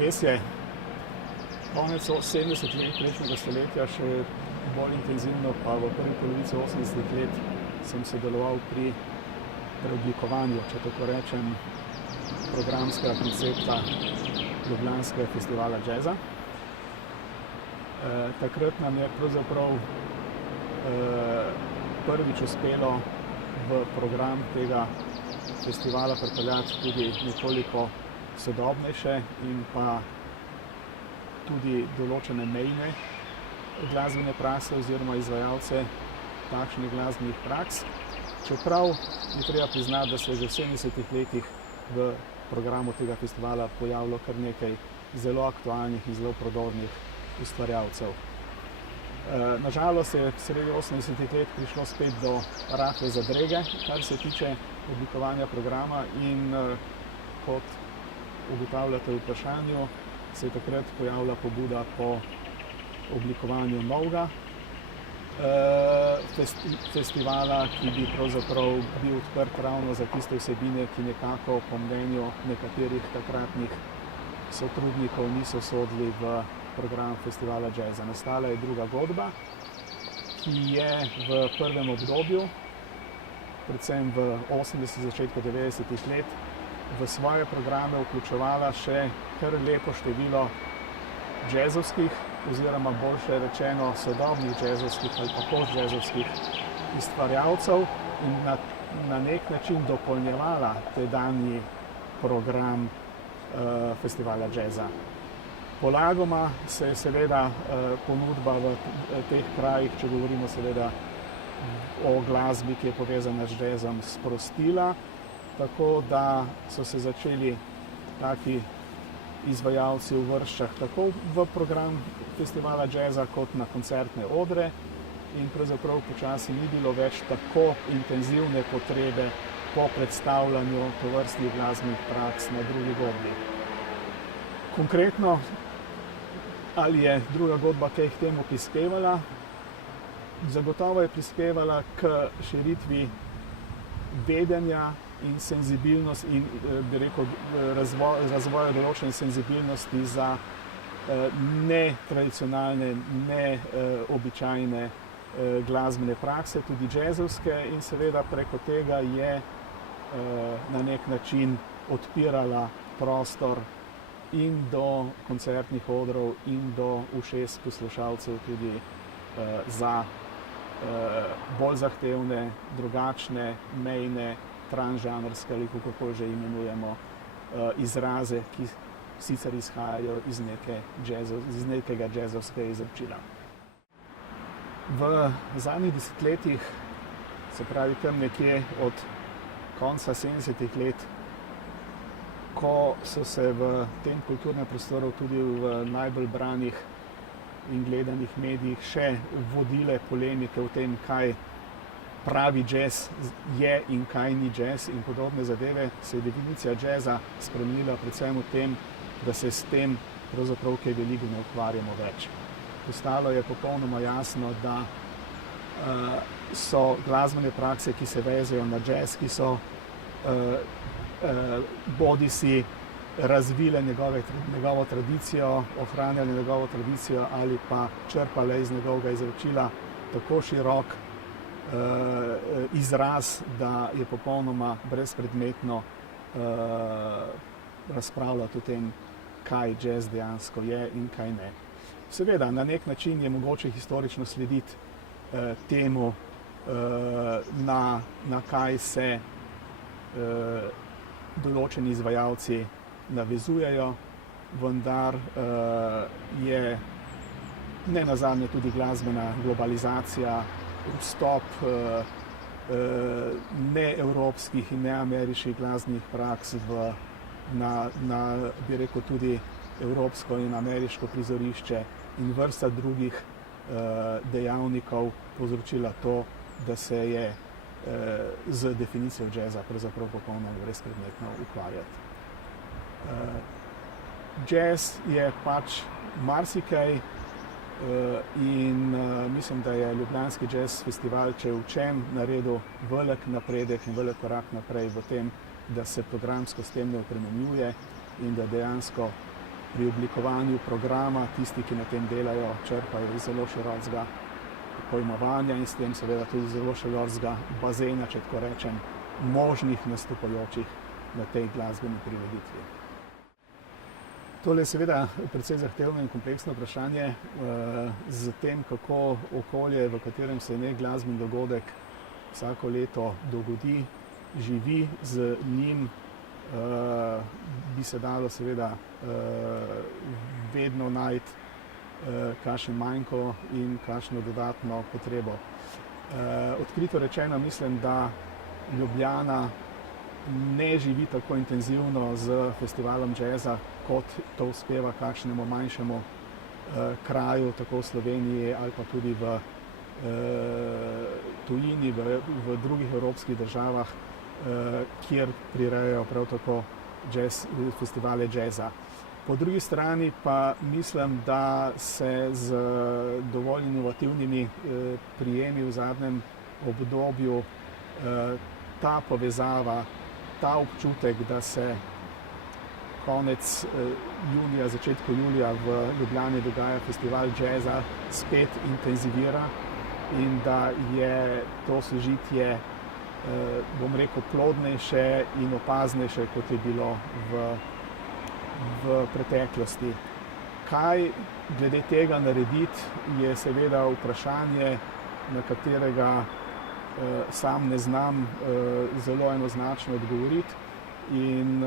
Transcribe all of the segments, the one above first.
Res je, konec 70 let prejšnjega stoletja, še bolj intenzivno pa v prvi polovici 80 let sem sodeloval pri preoblikovanju, če tako rečem, programskega koncepta Ljubljanskega festivala džeza. Takrat nam je pravzaprav prvič uspelo v program tega festivala pripeljati tudi nekoliko sodobnejše in pa tudi določene mejne glasbene prakse oziroma izvajalce takšnih glasbenih praks. Čeprav je treba priznati, da se je že v 70 letih v programu tega festivala pojavilo kar nekaj zelo aktualnih in zelo prodornih ustvarjalcev. Nažalost je sredi 80 let prišlo spet do rahle zadrege, kar se tiče oblikovanja programa in kot ugotavljate v vprašanju, se je takrat pojavila pobuda po oblikovanju novega festivala, ki bi pravzaprav bil odprt ravno za tiste vsebine, ki nekako po mnenju nekaterih takratnih sotrudnikov niso sodili v program festivala džeza. Nastala je druga godba, ki je v prvem obdobju, predvsem v 80. začetku 90. let, v svoje programe vključevala še kar lepo število džezovskih oziroma boljše rečeno sodobnih džezovskih ali pa post-džezovskih ustvarjalcev in na nek način dopolnjevala tedanji program festivala džeza. Polagoma se je seveda ponudba v teh krajih, če govorimo seveda o glasbi, ki je povezana z džezom, sprostila, tako da so se začeli taki izvajalci uvrščati tako v program festivala džeza kot na koncertne odre in pravzaprav počasi ni bilo več tako intenzivne potrebe po predstavljanju tovrstnih glasbenih praks na drugi godbi. Konkretno, ali je druga godba kaj k temu prispevala? Zagotovo je prispevala k širitvi vedenja in senzibilnost in bi rekel razvoju določene senzibilnosti za netradicionalne, neobičajne glasbene prakse, tudi džezovske, in seveda preko tega je na nek način odpirala prostor in do koncertnih odrov in do ušes poslušalcev tudi za bolj zahtevne, drugačne, mejne, transžanrske ali kako že imenujemo izraze, ki sicer izhajajo iz nekega džezovskega izročila. V zadnjih desetletjih, se pravi tam nekje od konca 70 let, ko so se v tem kulturnem prostoru tudi v najbolj branih in gledanih medijih še vodile polemike o tem, kaj pravi džez je in kaj ni džez in podobne zadeve, se je definicija džeza spremenila predvsem v tem, da se s tem pravzaprav kaj veliko ne ukvarjamo več. Postalo je popolnoma jasno, da so glasbene prakse, ki se vežejo na džez, ki so bodisi razvile njegovo tradicijo, ohranjale njegovo tradicijo ali pa črpale iz njegovega izročila tako širok izraz, da je popolnoma brezpredmetno razpravljati o tem, kaj džez dejansko je in kaj ne. Seveda, na nek način je mogoče historično slediti temu, na kaj se določeni izvajalci navezujejo, vendar je nenazadnje tudi glasbena globalizacija, vstop neevropskih in neameriških glasbenih praks na bi rekel tudi evropsko in ameriško prizorišče in vrsta drugih dejavnikov povzročila to, da se je z definicijo džeza pravzaprav popolnoma brezpredmetno ukvarjati. Džez je pač marsikaj in mislim, da je Ljubljanski džez festival, če v čem, naredil velik napredek in velik korak naprej v tem, da se programsko s tem ne obremenjuje in da dejansko pri oblikovanju programa tisti, ki na tem delajo, črpajo iz zelo širokega pojmovanja in s tem seveda tudi zelo širokega bazena, če tako rečem, možnih nastopajočih na tej glasbeni prireditvi. Tole je seveda precej zahtevno in kompleksno vprašanje z tem, kako okolje, v katerem se nek glasbeni dogodek vsako leto dogodi, živi z njim, bi se dalo seveda vedno najti kakšen manjko in kakšno dodatno potrebo. Odkrito rečeno mislim, da Ljubljana ne živi tako intenzivno z festivalom džeza, kot to uspeva kakšnemu manjšemu kraju, tako v Sloveniji ali pa tudi v tujini, v drugih evropskih državah, kjer prirejajo prav tako festivale džeza. Po drugi strani pa mislim, da se z dovolj inovativnimi prijemi v zadnjem obdobju ta povezava, ta občutek, da se konec junija, začetku julija v Ljubljani dogaja festival džeza, spet intenzivira in da je to sožitje, bom rekel, plodnejše in opaznejše, kot je bilo v preteklosti. Kaj glede tega narediti, je seveda vprašanje, na katerega sam ne znam zelo enoznačno odgovoriti. In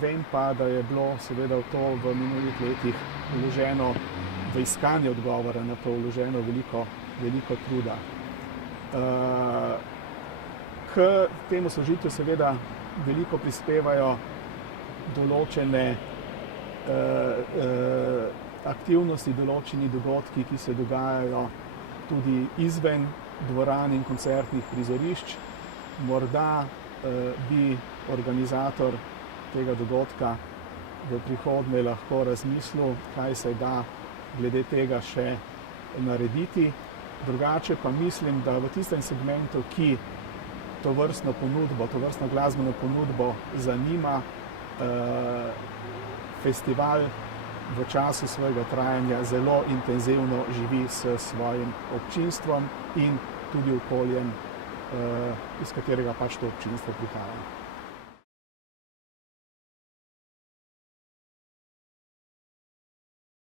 vem pa, da je bilo seveda v to v minulih letih vloženo, v iskanje odgovora na to vloženo veliko truda. K temu sožitju seveda veliko prispevajo določene aktivnosti, določeni dogodki, ki se dogajajo tudi izven dvoran in koncertnih prizorišč. Morda bi organizator tega dogodka v prihodnje lahko razmislil, kaj se da glede tega še narediti. Drugače pa mislim, da v tistem segmentu, ki tovrstno glasbeno ponudbo zanima, festival v času svojega trajanja zelo intenzivno živi s svojim občinstvom in tudi okoljem, iz katerega pač to občinstvo prihaja.